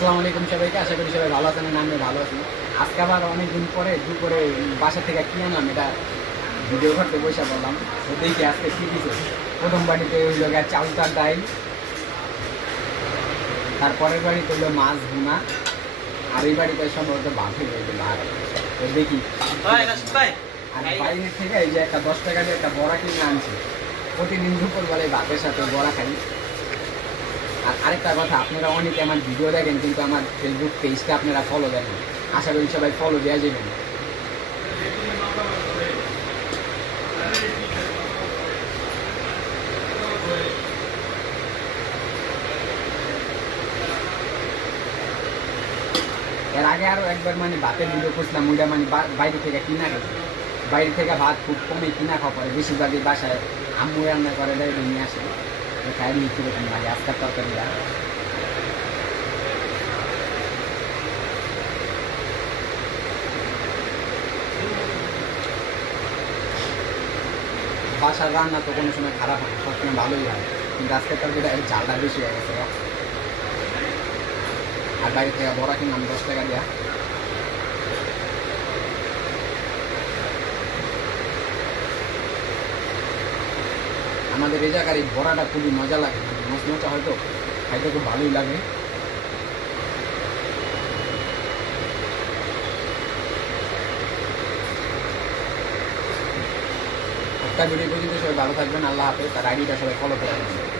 আসসালামু আলাইকুম সবাইকে, আশা করি সবাই ভালো আছেন। আমি ভালো আছি। আজকে আবার অনেকদিন পরে দুপুরে বাসা থেকে কি আনলাম এটা ভিডিও করতে বসে বললাম। তো দেখি আজকে কি দিচ্ছে। প্রথম বাড়িতে ওই জায়গায় চাউলটার ডাইল, তারপরের বাড়িতে হইলো মাছ ভুনা, আর এই বাড়িতে সম্ভবত ভাত হয়ে গেছে ভাত। তো দেখি। আর বাইরের থেকে এই যে একটা 10 টাকা দিয়ে একটা বড়া কিনে আনছি। প্রতিদিন দুপুর বেলায় ভাতের সাথে বড়া খাই। আর আরেকটা কথা, আপনারা অনেকে আমার ভিডিও দেখেন কিন্তু আমার ফেসবুক পেজটা আপনারা ফলো দেন না। আশা করি সবাই ফলো দেওয়া যাবেন। এর আগে আরও একবার ভাতের ভিডিও করছিলাম, ওইটা বাইরে থেকে কিনা গেছে। বাইরে থেকে ভাত খুব কমে কিনা খাওয়া পরে, বেশিরভাগই বাসায় আম্মু রান্না করে দেয়, নিয়ে আসে। খাই নিয়ে কীরকম লাগে আজকাল তরকারিটা। বাসার রান্না তো কোনো সময় খারাপ হয় না, সবসময় ভালোই হয়। কিন্তু আজকের তরকারিটা ঝালটা বেশি হয়ে গেছে। আর বাইরে থেকে বড়া কিনলাম 10 টাকা দেওয়া। আমাদের এই জায়গার এই বড়াটা খুবই মজা লাগে, মচমচা হয়তো খাইতে খুব ভালোই লাগে। একটা ভিডিও পর্যন্ত সবাই ভালো থাকবেন। আল্লাহ হাফেজ। তার আইডিটা সবাই ফলো করে রাখবেন।